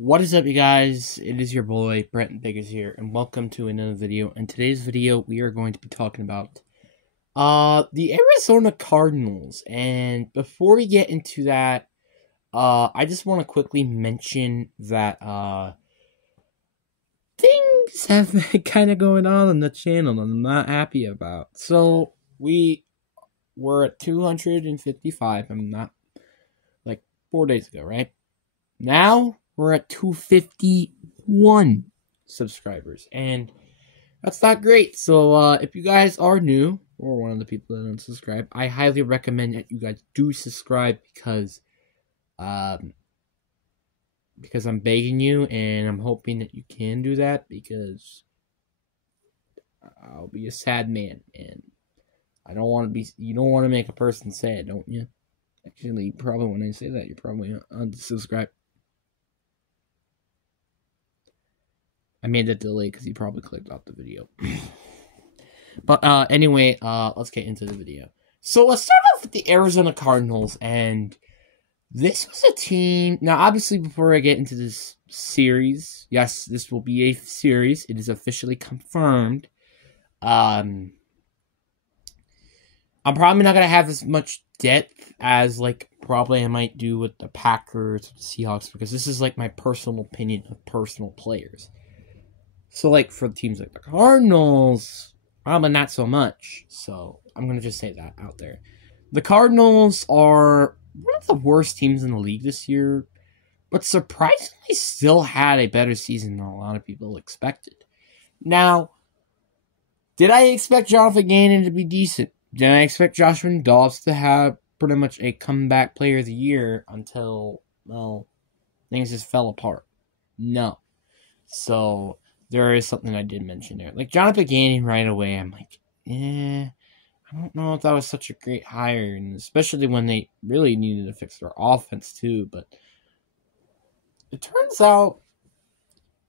What is up, you guys? It is your boy, Brent Big is here, and welcome to another video. In today's video, we are going to be talking about the Arizona Cardinals. And before we get into that, I just want to quickly mention that things have been kind of going on the channel that I'm not happy about. So we were at 255. I'm not, like, 4 days ago, right? Now we're at 251 subscribers, and that's not great. So if you guys are new, or one of the people that don't subscribe, I highly recommend that you guys do subscribe because I'm begging you, and I'm hoping that you can do that, because I'll be a sad man, and I don't want to be. You don't want to make a person sad, don't you? Actually, probably when I say that, you're probably unsubscribe. I made that delay because you probably clicked off the video. But anyway, let's get into the video. So let's start off with the Arizona Cardinals, and this was a team. Now, obviously, before I get into this series, yes, this will be a series. It is officially confirmed. I'm probably not gonna have as much depth as probably I might do with the Packers or the Seahawks, because this is my personal opinion of personal players. So, for teams like the Cardinals, probably not so much. So, I'm going to just say that out there. The Cardinals are one of the worst teams in the league this year, but surprisingly still had a better season than a lot of people expected. Now, did I expect Jonathan Gannon to be decent? Did I expect Joshua Dobbs to have pretty much a comeback player of the year until, well, things just fell apart? No. So there is something I did mention there. Jonathan Gannon right away, I'm I don't know if that was such a great hire, and especially when they really needed to fix their offense too. But it turns out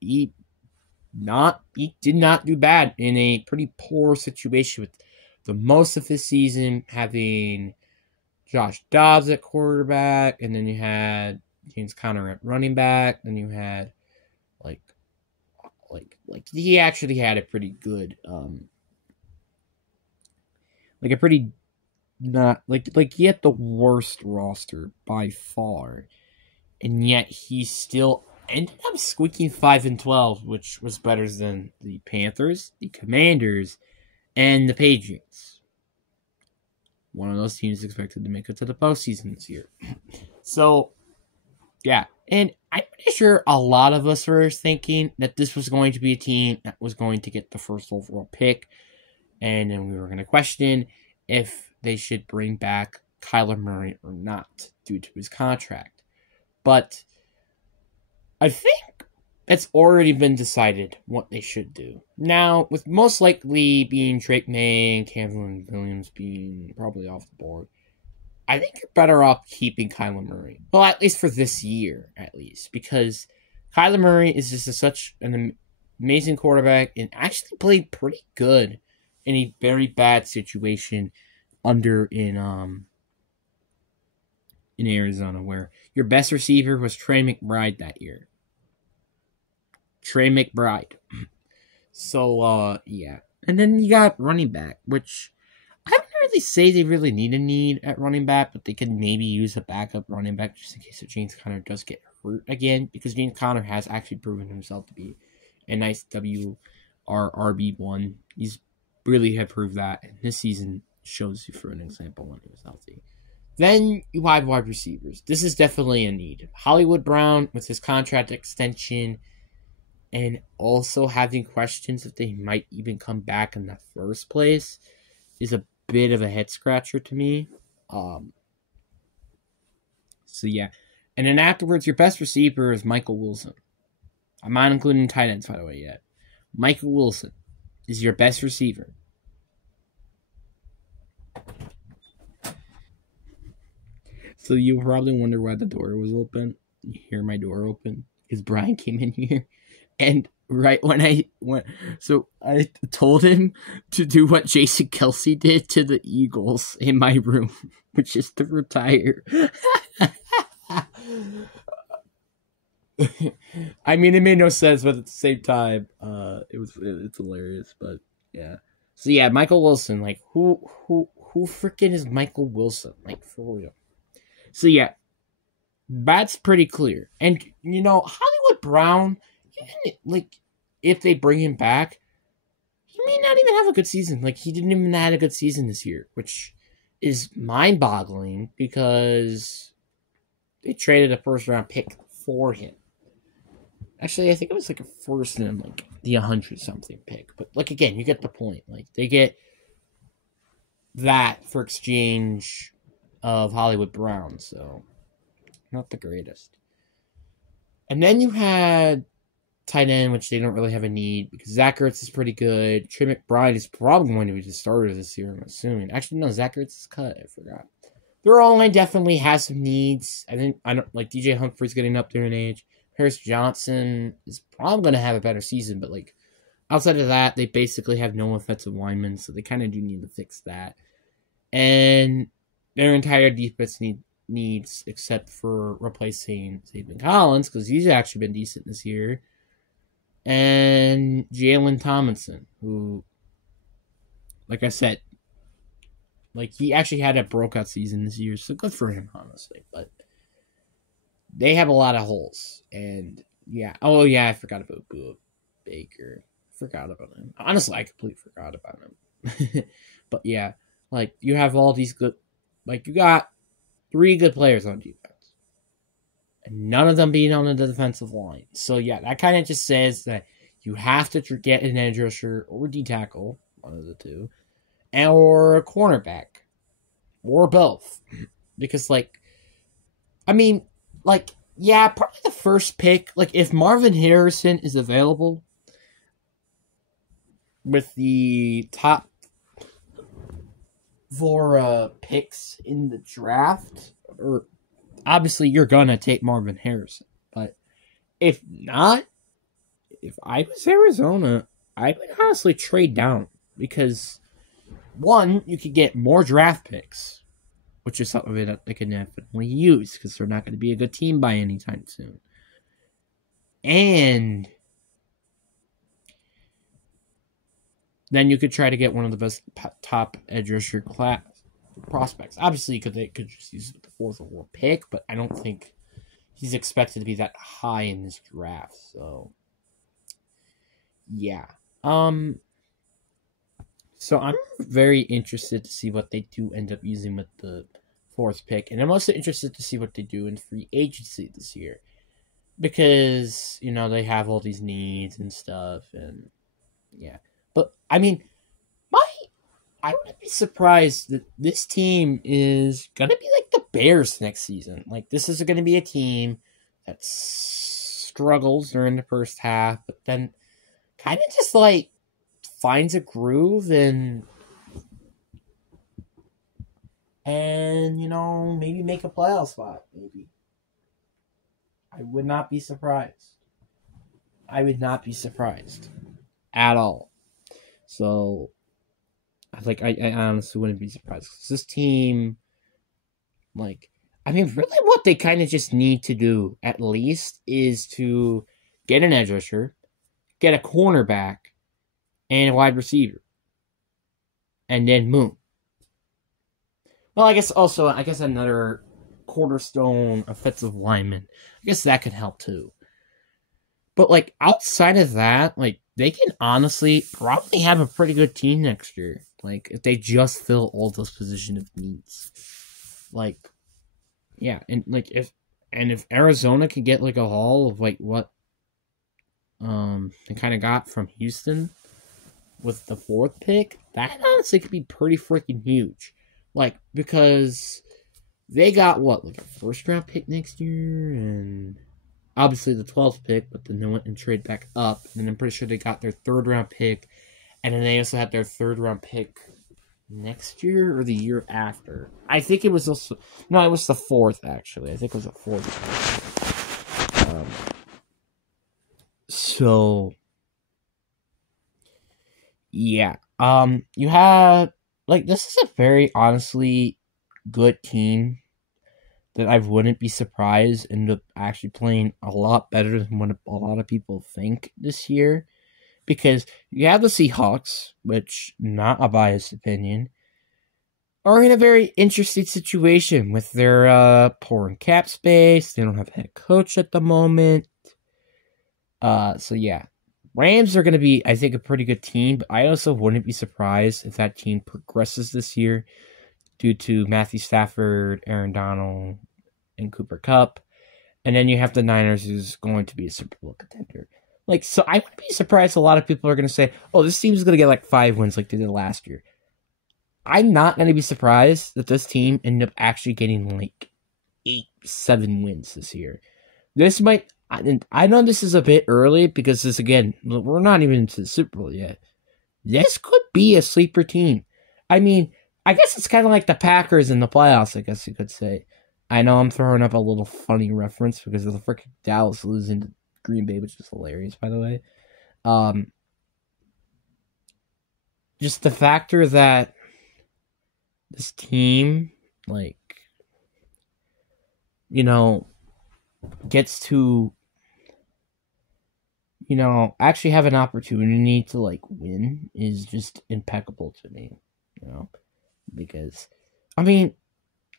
he did not do bad in a pretty poor situation, with the most of his season having Josh Dobbs at quarterback, and then you had James Conner at running back, then you had he actually had a pretty good he had the worst roster by far, and yet he still ended up squeaking 5-12, which was better than the Panthers, the Commanders, and the Patriots. One of those teams expected to make it to the postseason this year. So, yeah. And I'm pretty sure a lot of us were thinking that this was going to be a team that was going to get the first overall pick, and then we were going to question if they should bring back Kyler Murray or not due to his contract. But I think it's already been decided what they should do. Now, with most likely being Drake May and Cameron Williams being probably off the board, I think you're better off keeping Kyler Murray. Well, at least for this year, at least. Because Kyler Murray is just such an amazing quarterback and actually played pretty good in a very bad situation in Arizona, where your best receiver was Trey McBride that year. Trey McBride. So, yeah. And then you got running back, which I wouldn't really say they really need at running back, but they could maybe use a backup running back just in case if James Conner does get hurt again, because James Conner has actually proven himself to be a nice RB1. He's really have proved that, and this season shows you for an example when he was healthy. Then you have wide receivers. This is definitely a need. Hollywood Brown, with his contract extension, and also having questions if they might even come back in the first place, is a bit of a head scratcher to me. So yeah. And then afterwards, your best receiver is Michael Wilson. I'm not including tight ends, by the way, yet. Michael Wilson is your best receiver. So you probably wonder why the door was open. You hear my door open because Brian came in here, and right when I told him to do what Jason Kelce did to the Eagles in my room, which is to retire. I mean, it made no sense, but at the same time, it's hilarious. But yeah, so yeah, Michael Wilson, like who freaking is Michael Wilson, like for real? So yeah, that's pretty clear. And Hollywood Brown, even like if they bring him back, he may not even have a good season. Like he didn't even have a good season this year, which is mind-boggling because they traded a first-round pick for him. Actually, I think it was like a first and like the 100-something pick. But like again, you get the point. Like they get that for exchange of Hollywood Brown, so not the greatest. And then you had tight end, which they don't really have a need because Zach Ertz is pretty good. Trey McBride is probably going to be the starter this year, I'm assuming. Actually, no, Zach Ertz is cut. I forgot. Their O-line definitely has some needs. I don't like DJ Humphrey's getting up there in age. Harris Johnson is probably going to have a better season, but like outside of that, they basically have no offensive linemen, so they kind of do need to fix that. And their entire defense needs, except for replacing Zayvon Collins, because he's actually been decent this year, and Jalen Tomlinson, who, like I said, like he actually had a breakout season this year, so good for him, honestly. But they have a lot of holes, and yeah. Oh yeah, I forgot about Boo Baker. Forgot about him. Honestly, I completely forgot about him. But yeah, like you have all these good, like you got 3 good players on defense, and none of them being on the defensive line. So yeah, that kind of just says that you have to get an edge rusher or D tackle, one of the two, or a cornerback, or both, because like, I mean, like yeah, probably the first pick. Like if Marvin Harrison is available with the top 4 picks in the draft, or obviously you're gonna take Marvin Harrison. But if not, if I was Arizona, I would honestly trade down because 1, you could get more draft picks, which is something that they can definitely use because they're not going to be a good team by any time soon. And then you could try to get one of the best top edge rusher class prospects. Obviously, they could just use the 4th or 5th pick, but I don't think he's expected to be that high in this draft. So, yeah. So I'm very interested to see what they do end up using with the 4th pick, and I'm also interested to see what they do in free agency this year because they have all these needs and stuff, and yeah. But I mean, I wouldn't be surprised that this team is gonna be like the Bears next season. Like this is gonna be a team that struggles during the first half, but then kind of just like finds a groove and maybe make a playoff spot. Maybe I would not be surprised. I would not be surprised at all. So, like, I honestly wouldn't be surprised. This team, like, I mean, really what they kind of just need to do, at least, is to get an edge rusher, get a cornerback, and a wide receiver. And then boom. Well, I guess another cornerstone offensive lineman. I guess that could help too. But, like, outside of that, like, they can honestly probably have a pretty good team next year. Like, if they just fill all those position of needs. Like, yeah, and, like, if Arizona can get, like, a haul of, like, what they kind of got from Houston with the 4th pick, that honestly could be pretty freaking huge. Like, because they got, what, like, a first-round pick next year, and obviously the 12th pick, but then they went and trade back up. And then I'm pretty sure they got their 3rd-round pick. And then they also had their 3rd-round pick next year or the year after. I think it was also... No, it was the 4th, actually. I think it was the 4th. So... Yeah. You have... Like, this is a very, honestly, good team. that I wouldn't be surprised end up actually playing a lot better than what a lot of people think this year. Because you have the Seahawks, which, not a biased opinion, are in a very interesting situation with their poor in cap space. They don't have a head coach at the moment. So yeah. Rams are going to be, I think, a pretty good team, but I also wouldn't be surprised if that team progresses this year due to Matthew Stafford, Aaron Donald, and Cooper Kupp. And then you have the Niners, who's going to be a Super Bowl contender. Like, so I would be surprised a lot of people are going to say, oh, this team's going to get like 5 wins like they did last year. I'm not going to be surprised that this team ended up actually getting like 8-7 wins this year. This might, I know this is a bit early because this, again, we're not even into the Super Bowl yet. This could be a sleeper team. I mean, I guess it's kind of like the Packers in the playoffs, I guess you could say. I know I'm throwing up a little funny reference because of the freaking Dallas losing to Green Bay, which is hilarious, by the way. Just the factor that this team, like, you know, gets to, you know, actually have an opportunity to, like, win is just impeccable to me, you know, because, I mean,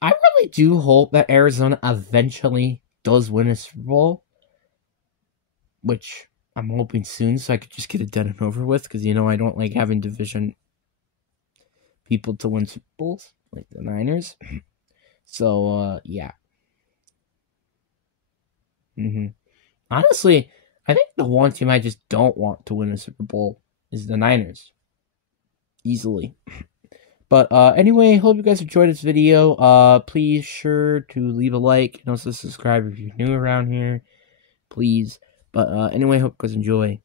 I really do hope that Arizona eventually does win a Super Bowl, which I'm hoping soon so I could just get it done and over with, because, you know, I don't like having division people to win Super Bowls, like the Niners. So, yeah. Honestly, I think the one team I just don't want to win a Super Bowl is the Niners. Easily. But anyway, hope you guys enjoyed this video. Please sure to leave a like and also subscribe if you're new around here. Please. But anyway, hope you guys enjoy.